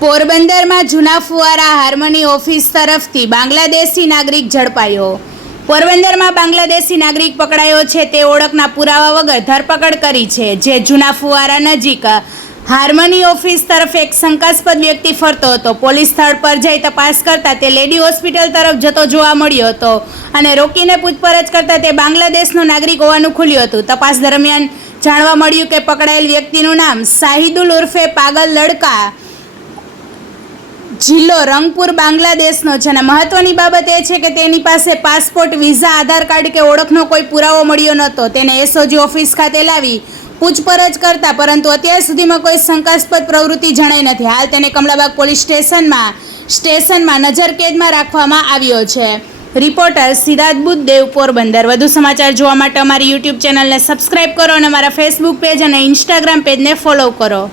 પોરબંદરમાં જૂના ફુવારા હાર્મની ઓફિસ તરફથી બાંગ્લાદેશી નાગરિક ઝડપાયો। પોરબંદરમાં બાંગ્લાદેશી નાગરિક પકડાયો છે તે ઓળખના પુરાવા વગર ધરપકડ કરી છે, જે જૂના ફુવારા નજીક હાર્મની ઓફિસ તરફ એક શંકાસ્પદ વ્યક્તિ ફરતો હતો। પોલીસ સ્થળ પર જઈ તપાસ કરતા તે લેડી હોસ્પિટલ તરફ જતો જોવા મળ્યો હતો અને રોકીને પૂછપરછ કરતા તે બાંગ્લાદેશનો નાગરિક હોવાનું ખુલ્યું હતું। તપાસ દરમિયાન જાણવા મળ્યું કે પકડાયેલ વ્યક્તિનું નામ શાહિદુલ ઉર્ફે પાગલ લડકા, જિલ્લો રંગપુર બાંગ્લાદેશનો છે અને મહત્વની બાબત એ છે કે તેની પાસે પાસપોર્ટ, વિઝા, આધાર કાર્ડ કે ઓળખનો કોઈ પુરાવો મળ્યો નહોતો। તેને એસઓજી ઓફિસ ખાતે લાવી પૂછપરછ કરતા પરંતુ અત્યાર સુધીમાં કોઈ શંકાસ્પદ પ્રવૃત્તિ જણાઈ નથી। હાલ તેને કમલાબાગ પોલીસ સ્ટેશનમાં નજરકેદમાં રાખવામાં આવ્યો છે। રિપોર્ટર સિદ્ધાર્થ બુદ્ધદેવ, પોરબંદર। વધુ સમાચાર જોવા માટે અમારી યુટ્યુબ ચેનલને સબસ્ક્રાઇબ કરો અને અમારા ફેસબુક પેજ અને ઇન્સ્ટાગ્રામ પેજને ફોલો કરો।